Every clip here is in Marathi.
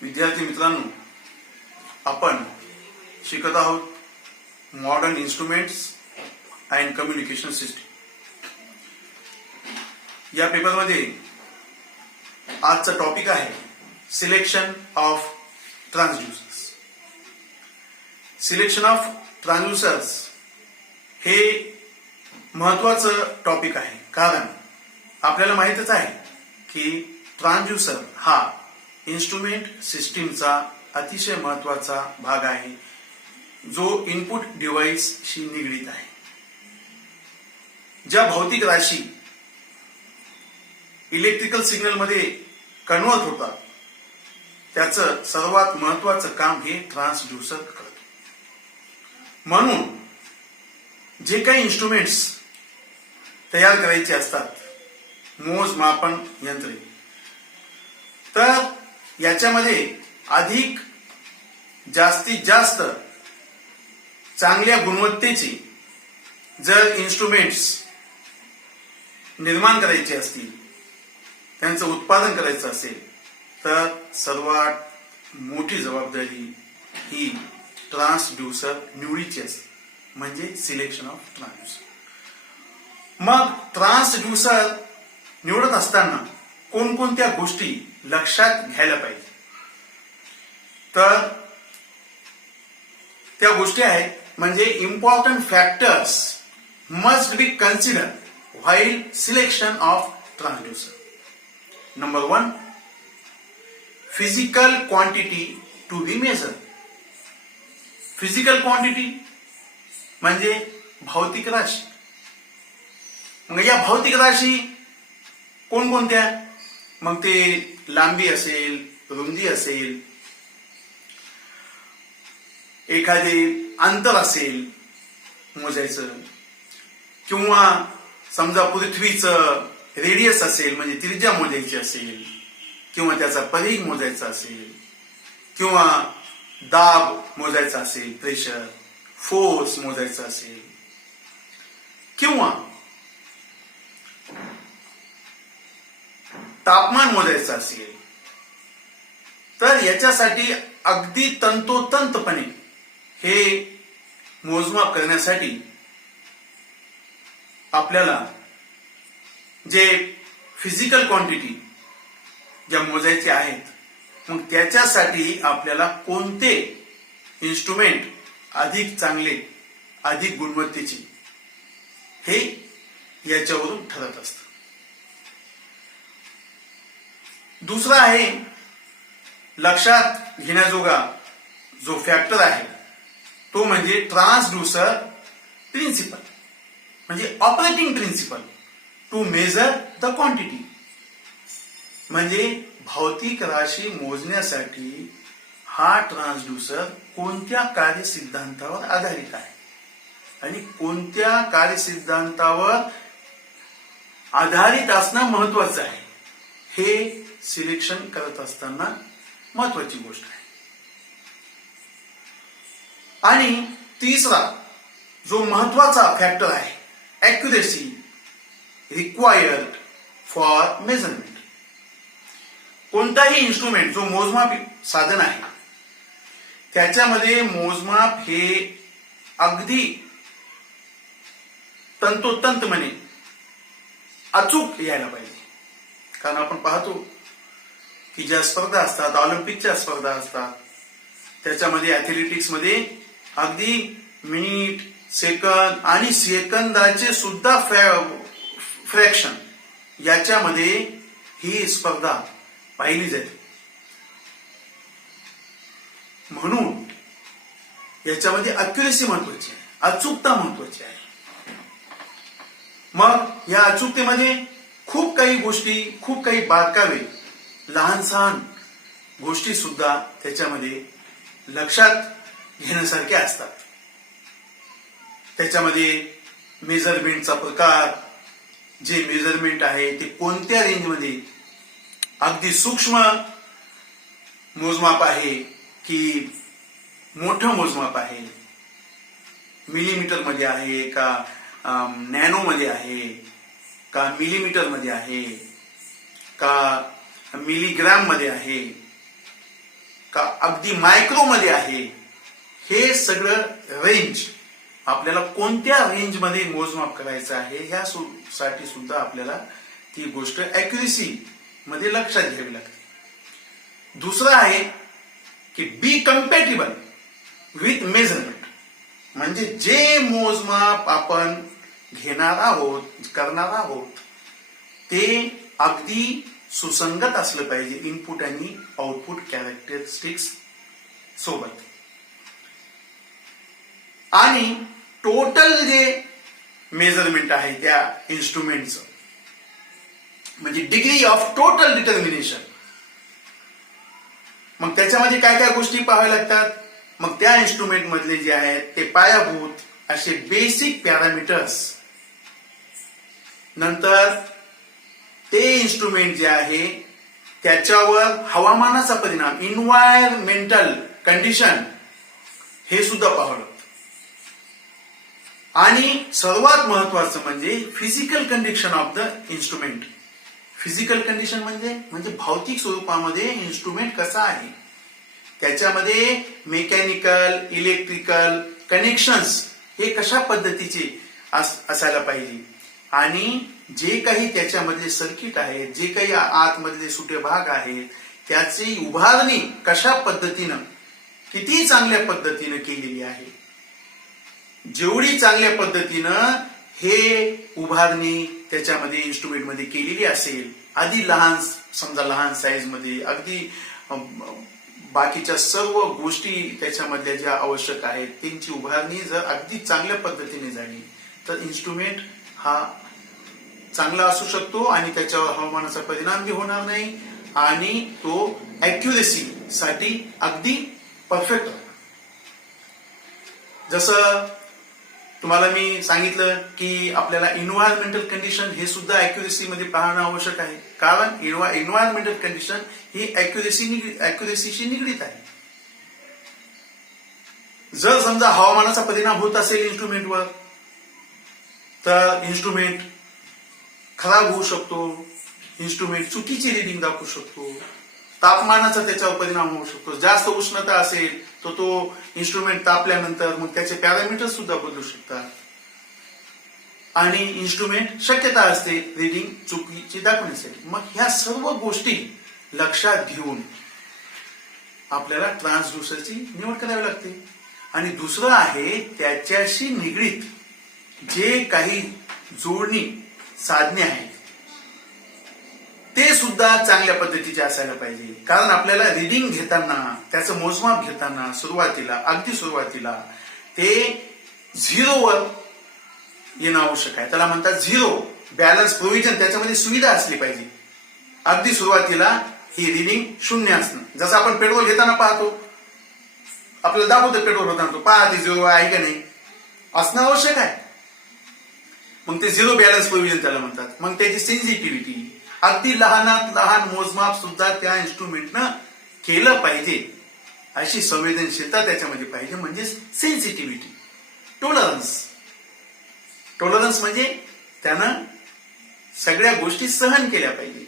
विद्यार्थी मित्रांनो, आपण शिकत आहोत modern instruments and communication system. या पेपरमध्ये आजचा टॉपिक आहे सिलेक्शन ऑफ ट्रान्सड्यूसर्स. सिलेक्शन ऑफ ट्रान्सड्यूसर्स हे महत्वाचं टॉपिक आहे, कारण आपल्याला माहितच आहे की ट्रान्सड्यूसर हा इन्स्ट्रुमेंट सिस्टीमचा अतिशय महत्वाचा भाग आहे, जो इनपुट डिव्हाइसशी निगडीत आहे. ज्या भौतिक राशी इलेक्ट्रिकल सिग्नल मध्ये कन्वर्ट होतात त्याचं सर्वात महत्वाचं काम हे ट्रान्सड्यूसर करतो. म्हणून जे काही इन्स्ट्रुमेंट्स तयार करायचे असतात, मोजमापन यंत्रे, तर याच्यामध्ये अधिक जास्तीत जास्त चांगल्या गुणवत्तेचे जर इन्स्ट्रुमेंट्स निर्माण करायचे असतील, त्यांचं उत्पादन करायचं असेल, तर सर्वात मोठी जबाबदारी ही ट्रान्सड्यूसर निवडीची असते, म्हणजे सिलेक्शन ऑफ ट्रान्सड्यूसर. मग ट्रान्सड्यूसर निवडत असताना कोणकोणत्या गोष्टी लक्षात घ्यायला पाहिजे, तर त्या गोष्टी आहेत म्हणजे important factors must be consider while selection of transducer. Number 1, physical quantity to be measure. Physical quantity म्हणजे भौतिक राशी. मग या भौतिक राशी कोणकोणत्या? मग ते लांबी असेल, रुंदी असेल, एखादे अंतर असेल मोजायचं, किंवा समजा पृथ्वीचं रेडियस असेल म्हणजे त्रिज्या मोजायची असेल, किंवा त्याचा परिघ मोजायचा असेल, किंवा दाब मोजायचा असेल, प्रेशर, फोर्स मोजायचा असेल, किंवा तापमान मोजायचं असेल, तर याच्यासाठी अगदी तंतोतंतपणे हे मोजमाप करण्यासाठी आपल्याला जे फिजिकल क्वांटिटी ज्या मोजायचे आहेत, मग त्याच्यासाठी आपल्याला कोणते इन्स्ट्रुमेंट अधिक चांगले, अधिक गुणवत्तेचे, हे याच्यावरून ठरत असतं. दुसरा आहे लक्षात घेण्याजोगा जो फॅक्टर आहे तो म्हणजे ट्रान्सड्यूसर प्रिन्सिपल, म्हणजे operating principle to measure the quantity. म्हणजे भौतिक राशी मोजण्यासाठी हा ट्रान्सड्यूसर कोणत्या कार्यसिद्धांतावर आधारित आहे आणि कोणत्या कार्यसिद्धांतावर आधारित असणं महत्वाचं आहे, हे सिलेक्शन करत असताना महत्वाची गोष्ट आहे. आणि तिसरा जो महत्वाचा फॅक्टर आहे, ॲक्युरेसी रिक्वायर्ड फॉर मेजरमेंट. कोणताही इन्स्ट्रुमेंट जो मोजमाप साधन आहे त्याच्यामध्ये मोजमाप हे अगदी तंतोतंतपणे अचूक यायला पाहिजे. कारण आपण पाहतो की ज्या स्पर्धा असतात, ऑलिम्पिकच्या स्पर्धा असतात, त्याच्यामध्ये ॲथलेटिक्स मध्ये अगदी मिनिट, सेकंद आणि सेकंदाचे सुद्धा फ्रॅक्शन याच्यामध्ये ही स्पर्धा पाहिली जाते. म्हणून याच्यामध्ये अॅक्युरेसी महत्वाची आहे, अचूकता महत्वाची आहे. मग या अचूकतेमध्ये खूप काही गोष्टी, खूप काही बारकावे, लहान सहान गोष्टी सुद्धा त्याच्यामध्ये लक्षात घेण्यासारखे असतात. त्याच्यामध्ये मेजरमेंटचा प्रकार, जे मेजरमेंट आहे ते कोणत्या रेंजमध्ये, अगदी सूक्ष्म मोजमाप आहे की मोठं मोजमाप आहे, मिलीमीटर मध्ये आहे का नॅनो मध्ये आहे का मिलीमीटर मध्ये आहे का मिलीग्राम मध्ये आहे, का अगदी मायक्रोमध्ये आहे, हे सगळं रेंज आपल्याला कोणत्या रेंजमध्ये मोजमाप करायचं आहे साठी सुद्धा आपल्याला ती गोष्ट अॅक्युरेसी मध्ये लक्षात घ्यावी लागते. दुसरं आहे की बी कम्पॅटिबल विथ मेजरमेंट, म्हणजे जे मोजमाप आपण घेणार आहोत, करणार आहोत, ते अगदी सुसंगत असलं पाहिजे इनपुट आणि आउटपुट कॅरेक्टरिस्टिक्स सोबत. आणि टोटल जे मेजरमेंट आहे त्या इन्स्ट्रुमेंटचं, म्हणजे डिग्री ऑफ टोटल डिटर्मिनेशन, मग त्याच्यामध्ये काय काय गोष्टी पाहाव्या लागतात. मग त्या इन्स्ट्रुमेंट मधले जे आहेत ते पायाभूत असे बेसिक पॅरामीटर्स, नंतर ते इन्स्ट्रुमेंट जे आहे त्याच्यावर हवामानाचा परिणाम, इन्व्हायरमेंटल कंडिशन, हे सुद्धा पाहावं लागतं. आणि सर्वात महत्वाचं म्हणजे physical condition of the instrument. Physical condition म्हणजे भौतिक स्वरूपामध्ये इन्स्ट्रुमेंट कसा आहे, त्याच्यामध्ये मेकॅनिकल, इलेक्ट्रिकल कनेक्शन्स हे कशा पद्धतीचे असायला पाहिजे, आणि जे काही त्याच्यामध्ये सर्किट आहे, जे काही आतमधले सुटे भाग आहेत, त्याची उभारणी कशा पद्धतीनं, किती चांगल्या पद्धतीनं केलेली आहे. जेवढी चांगल्या पद्धतीनं हे उभारणी त्याच्यामध्ये इन्स्ट्रुमेंटमध्ये केलेली असेल, आधी लहान, समजा लहान साईज मध्ये, अगदी बाकीच्या सर्व गोष्टी त्याच्यामधल्या ज्या आवश्यक आहेत त्यांची उभारणी जर अगदी चांगल्या पद्धतीने झाली तर इन्स्ट्रुमेंट हा चांगला असू शकतो आणि त्याच्यावर हवामानाचा परिणाम बी होणार नाही आणि तो अॅक्युरेसी साठी अगदी परफेक्ट. जसं तुम्हाला मी सांगितलं की आपल्याला इन्व्हायरमेंटल कंडिशन हे सुद्धा अॅक्युरेसी मध्ये पाहणं आवश्यक आहे, कारण इन्व्हायरमेंटल कंडिशन ही अॅक्युरेसीशी निगडीत आहे. जर समजा हवामानाचा परिणाम होत असेल इन्स्ट्रुमेंटवर तर इन्स्ट्रुमेंट खराब होऊ शकतो, इन्स्ट्रुमेंट चुकीची रिडिंग दाखवू शकतो, तापमानाचा त्याच्यावर परिणाम होऊ शकतो. जास्त उष्णता असेल तर तो इन्स्ट्रुमेंट तापल्यानंतर मग त्याचे पॅरामीटर्स सुद्धा बदलू शकतात आणि इन्स्ट्रुमेंट शक्यता असते रिडिंग चुकीची दाखवण्यासाठी. मग ह्या सर्व गोष्टी लक्षात घेऊन आपल्याला ट्रान्सड्यूसरची निवड करावी लागते. आणि दुसरं आहे त्याच्याशी निगडीत जे काही जोडणी साधने आहेत ते सुद्धा चांगल्या पद्धतीचे असायला पाहिजे, कारण आपल्याला रिडिंग घेताना, त्याचं मोजमाप घेताना अगदी सुरुवातीला ते झिरोवर येणं आवश्यक आहे. त्याला म्हणतात झिरो बॅलन्स प्रोव्हिजन, त्याच्यामध्ये सुविधा असली पाहिजे. अगदी सुरुवातीला ही रिडिंग शून्य असणं, जसं आपण पेट्रोल घेताना पाहतो, आपल्याला दाखवतो पेट्रोल होताना, तो पहा ते झिरो आहे का नाही, असणं आवश्यक आहे. मग ते झिरो बॅलन्स प्रोव्हिजन त्याला म्हणतात. मग त्याची सेन्सिटिव्हिटी, अगदी लहानात लहान मोजमाप सुद्धा त्या इन्स्ट्रुमेंटनं केलं पाहिजे, अशी संवेदनशीलता त्याच्यामध्ये पाहिजे, म्हणजे सेन्सिटिव्हिटी. टॉलरन्स म्हणजे त्यानं सगळ्या गोष्टी सहन केल्या पाहिजे,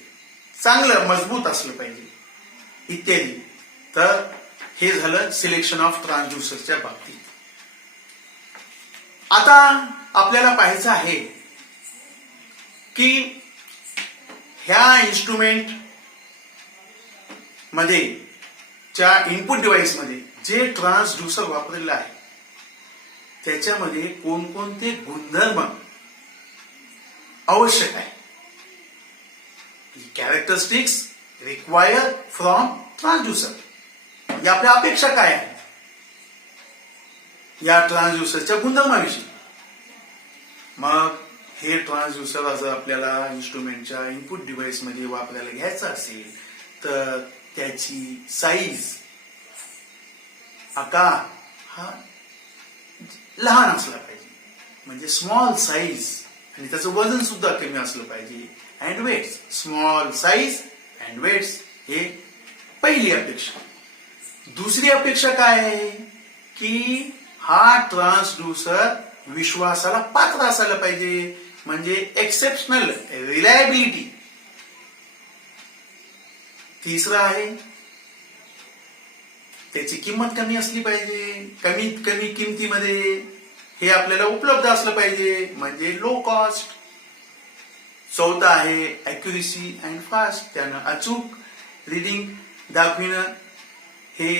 चांगलं मजबूत असलं पाहिजे इत्यादी. तर हे झालं सिलेक्शन ऑफ ट्रान्सड्यूसरच्या बाबतीत. आता आपल्याला पाहायचं आहे की ह्या इन्स्ट्रुमेंट मध्ये च्या इनपुट डिव्हाइस मध्ये जे ट्रान्सड्यूसर वापरलेलं आहे त्याच्यामध्ये कोणकोणते गुणधर्म आवश्यक आहे, कॅरेक्टरिस्टिक्स रिक्वायर फ्रॉम ट्रान्सड्यूसर, या आपल्या अपेक्षा काय आहेत या ट्रान्सड्यूसरच्या गुणधर्माविषयी. मग हे ट्रान्सड्यूसर जर आपल्याला इन्स्ट्रुमेंटच्या इनपुट डिव्हाइस मध्ये वापरायला घ्यायचं असेल तर त्याची साईज, आकार हा लहान असला पाहिजे, म्हणजे स्मॉल साईज, आणि त्याचं वजन सुद्धा कमी असलं पाहिजे. And weights, small size and weights, हे पहिली अपेक्षा. दुसरी अपेक्षा काय आहे की हा ट्रान्सड्यूसर विश्वासाला पात्र असायला पाहिजे, म्हणजे एक्सेप्शनल रिलायबिलिटी. तिसरं आहे त्याची किंमत कमी असली पाहिजे, कमीत कमी किमतीमध्ये हे आपल्याला उपलब्ध असलं पाहिजे, म्हणजे लो कॉस्ट. चौथा आहे अॅक्युरेसी अँड फास्ट. त्यानं अचूक रिडिंग दाखविणं हे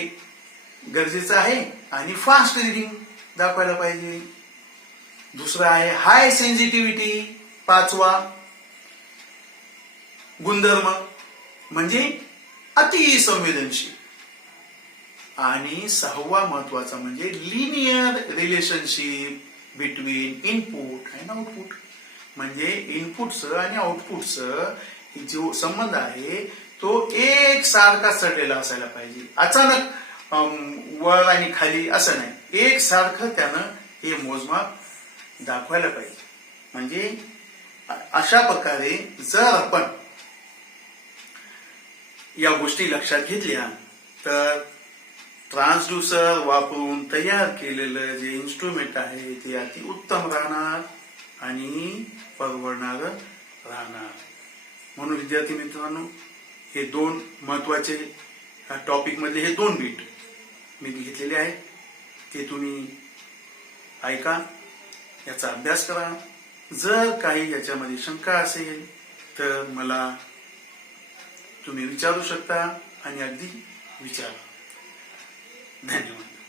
गरजेचं आहे आणि फास्ट रिडिंग दाखवायला पाहिजे. दुसरा आहे हाय सेन्सिटिव्हिटी. पाचवा गुणधर्म म्हणजे अति संवेदनशील. आणि सहावा महत्वाचा म्हणजे linear relationship between input and output. म्हणजे इनपुटचं आणि आउटपुटचं जो संबंध आहे तो एक सारखा चढलेला असायला पाहिजे. अचानक वर आणि खाली असं नाही, एक सारखं त्यानं हे मोजमाप दाखवायला पाहिजे. म्हणजे अशा प्रकारे जर आपण या गोष्टी लक्षात घेतल्या तर ट्रान्सड्यूसर वापरून तयार केलेलं जे इन्स्ट्रुमेंट आहे ते अति उत्तम राहणार आणि परवडणार राहणार. म्हणून विद्यार्थी मित्रांनो, हे दोन महत्वाचे टॉपिक मधले हे दोन बीट मी घेतलेले आहेत, ते तुम्ही ऐका, याचा अभ्यास करा. जर काही याच्यामध्ये शंका असेल तर मला तुम्ही विचारू शकता आणि अगदी विचारा. धन्यवाद.